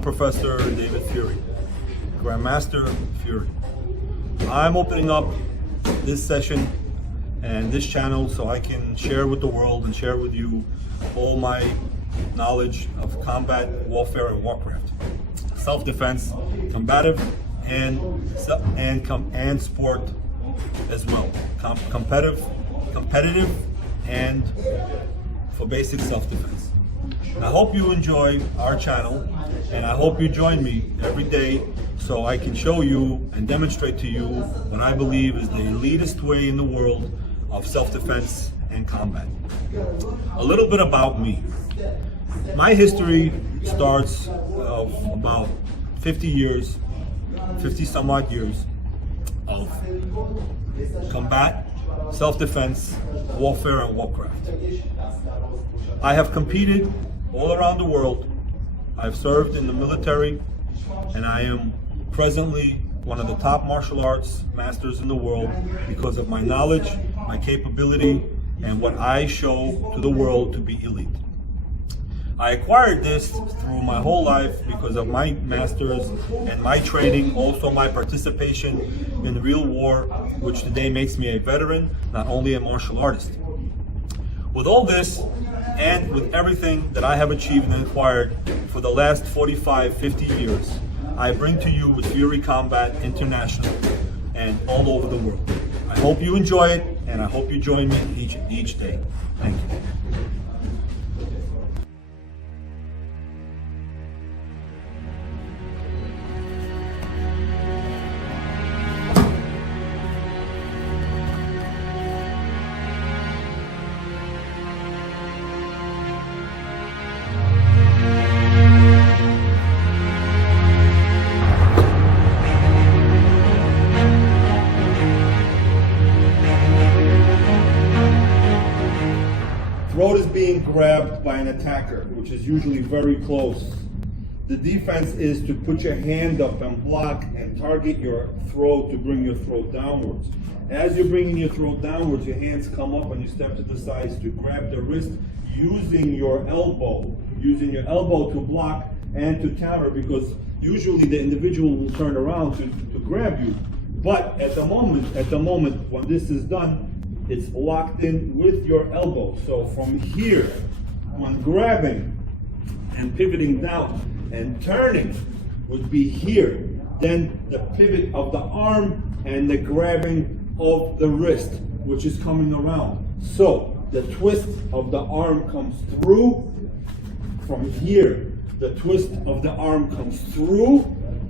I'm Professor David Furie, Grandmaster Furie. I'm opening up this session and this channel so I can share with the world and share with you all my knowledge of combat, warfare, and warcraft, self-defense, combative, and sport as well, competitive, and for basic self-defense. I hope you enjoy our channel, and I hope you join me every day so I can show you and demonstrate to you what I believe is the elitist way in the world of self-defense and combat. A little bit about me. My history starts of about 50 some odd years of combat, self-defense, warfare, and warcraft. I have competed all around the world. I've served in the military, and I am presently one of the top martial arts masters in the world because of my knowledge, my capability, and what I show to the world to be elite. I acquired this through my whole life because of my masters and my training, also my participation in real war, which today makes me a veteran, not only a martial artist. With all this, and with everything that I have achieved and acquired for the last 45, 50 years, I bring to you with Furie Combat International and all over the world. I hope you enjoy it, and I hope you join me each day. Thank you. Throat is being grabbed by an attacker, which is usually very close. The defense is to put your hand up and block and target your throat to bring your throat downwards. As you're bringing your throat downwards, your hands come up and you step to the sides to grab the wrist using your elbow to block and to counter, because usually the individual will turn around to grab you. But at the moment when this is done, it's locked in with your elbow. So from here, when grabbing and pivoting down and turning would be here. Then the pivot of the arm and the grabbing of the wrist, which is coming around. So the twist of the arm comes through from here. The twist of the arm comes through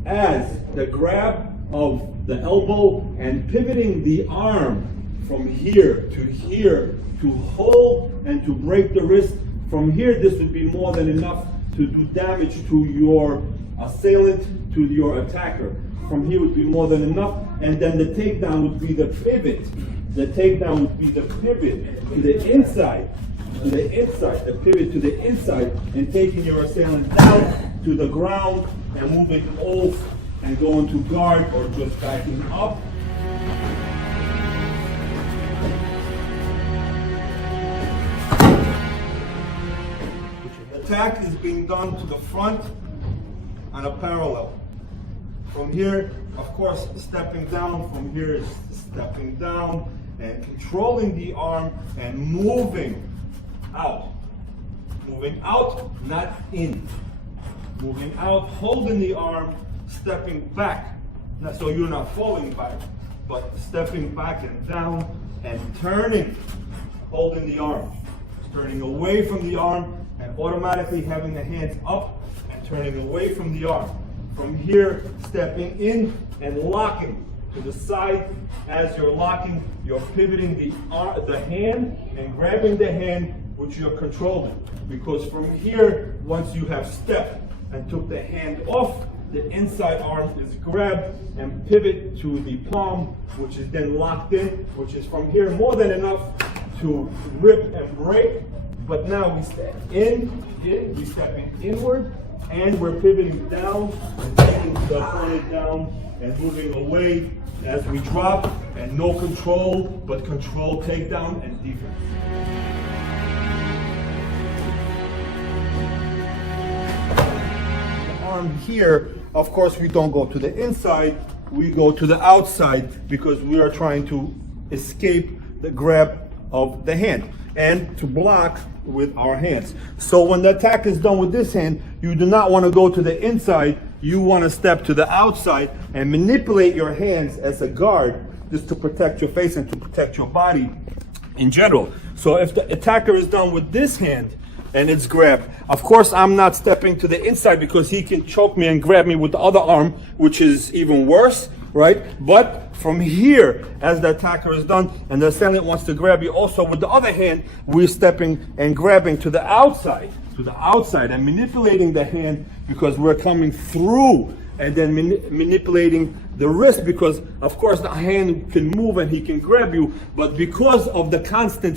as the grab of the elbow and pivoting the arm from here to hold and to break the wrist. From here, this would be more than enough to do damage to your assailant, to your attacker. From here would be more than enough, and then the takedown would be the pivot. The takedown would be the pivot to the inside, the pivot to the inside, and taking your assailant down to the ground and moving off and going to guard or just backing up. Attack is being done to the front on a parallel. From here, of course, stepping down. From here is stepping down and controlling the arm and moving out. Moving out, not in. Moving out, holding the arm, stepping back. Not so you're not falling back, but stepping back and down and turning, holding the arm. Turning away from the arm and automatically having the hands up and turning away from the arm. From here, stepping in and locking to the side. As you're locking, you're pivoting the hand and grabbing the hand which you're controlling. Because from here, once you have stepped and took the hand off, the inside arm is grabbed and pivot to the palm, which is then locked in, which is from here more than enough to rip and break. But now we step we're stepping inward, and we're pivoting down and taking the opponent down and moving away as we drop, and no control, but control, takedown, and defense. The arm here, of course we don't go to the inside, we go to the outside because we are trying to escape the grab of the hand and to block with our hands. So when the attack is done with this hand, you do not want to go to the inside, you want to step to the outside and manipulate your hands as a guard just to protect your face and to protect your body in general. So if the attacker is done with this hand and it's grabbed, of course I'm not stepping to the inside because he can choke me and grab me with the other arm, which is even worse, right? But from here, as the attacker is done and the assailant wants to grab you also with the other hand, we're stepping and grabbing to the outside and manipulating the hand because we're coming through, and then manipulating the wrist because of course the hand can move and he can grab you, but because of the constant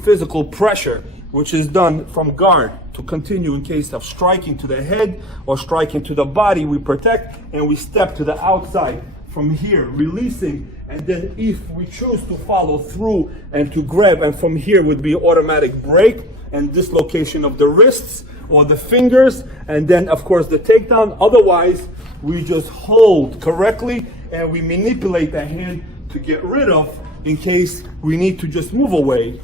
physical pressure which is done from guard to continue in case of striking to the head or striking to the body, we protect and we step to the outside from here, releasing, and then if we choose to follow through and to grab, and from here would be automatic break and dislocation of the wrists or the fingers, and then of course the takedown. Otherwise we just hold correctly and we manipulate the hand to get rid of in case we need to just move away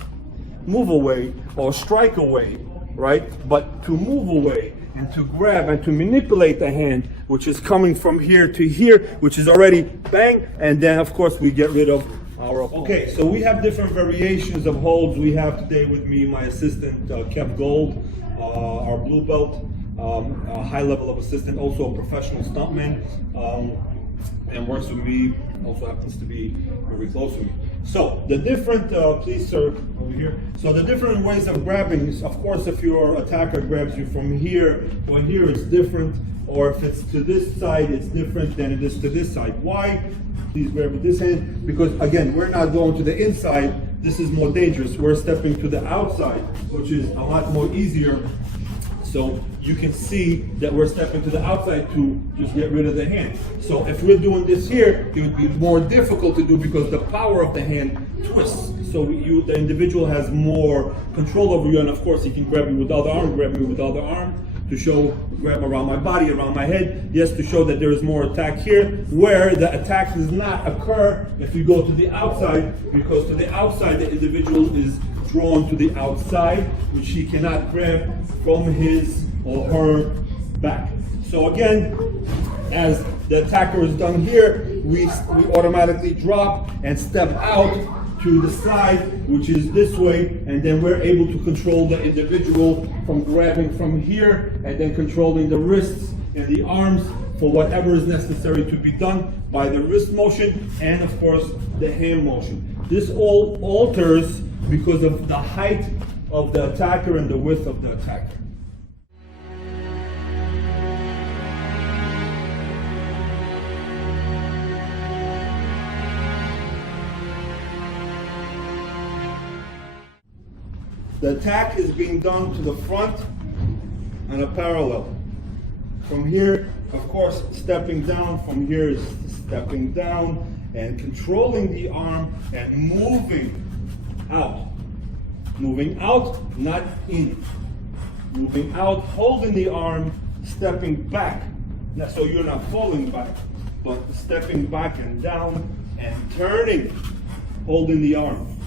or strike away, right? But to move away and to grab and to manipulate the hand, which is coming from here to here, which is already bang, and then of course we get rid of our opponent. Okay, so we have different variations of holds. We have today with me my assistant Kev Gold, our blue belt, a high level of assistant, also a professional stuntman, and works with me, also happens to be very close to me. So the different, please sir, over here. So the different ways of grabbing is, of course, if your attacker grabs you from here or here, it's different. Or if it's to this side, it's different than it is to this side. Why? Please grab with this hand, because again, we're not going to the inside. This is more dangerous. We're stepping to the outside, which is a lot more easier. So you can see that we're stepping to the outside to just get rid of the hand. So if we're doing this here, it would be more difficult to do because the power of the hand twists. So the individual has more control over you, and of course he can grab you with the other arm, grab me with the other arm to show, grab around my body, around my head, yes, to show that there is more attack here, where the attack does not occur if you go to the outside, because to the outside the individual is drawn to the outside, which he cannot grab from his or her back. So again, as the attacker is done here, we automatically drop and step out to the side, which is this way, and then we're able to control the individual from grabbing from here and then controlling the wrists and the arms for whatever is necessary to be done by the wrist motion and of course the hand motion. This all alters because of the height of the attacker and the width of the attacker. The attack is being done to the front and a parallel. From here, of course, stepping down. From here is stepping down and controlling the arm and moving out. Moving out, not in. Moving out, holding the arm, stepping back. Now, so you're not falling back, but stepping back and down and turning, holding the arm.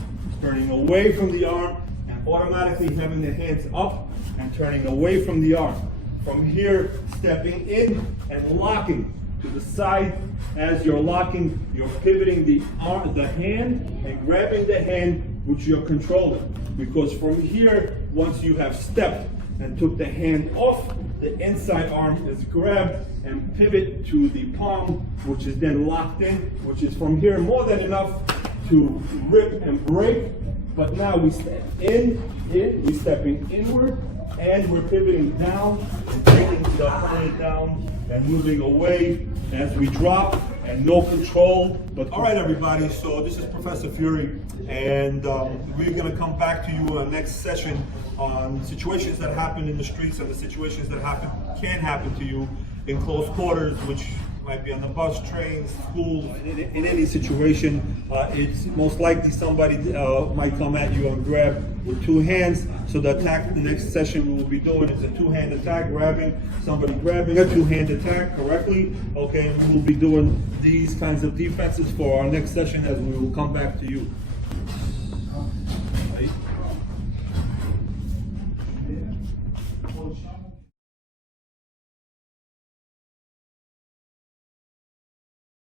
Turning away from the arm, automatically having the hands up and turning away from the arm. From here, stepping in and locking to the side. As you're locking, you're pivoting the arm, the hand, and grabbing the hand which you're controlling. Because from here, once you have stepped and took the hand off, the inside arm is grabbed and pivot to the palm, which is then locked in, which is from here more than enough to rip and break. But now we step in, we're stepping inward, and we're pivoting down and taking the opponent down and moving away as we drop and no control. But all right, everybody, so this is Professor Furie, and we're going to come back to you in the next session on situations that happen in the streets and the situations that can happen to you in close quarters, which might be on the bus, train, school, in any situation. It's most likely somebody might come at you and grab with two hands. So the attack, the next session we will be doing is a two-hand attack, somebody grabbing a two-hand attack correctly. Okay, and we will be doing these kinds of defenses for our next session as we will come back to you. Right?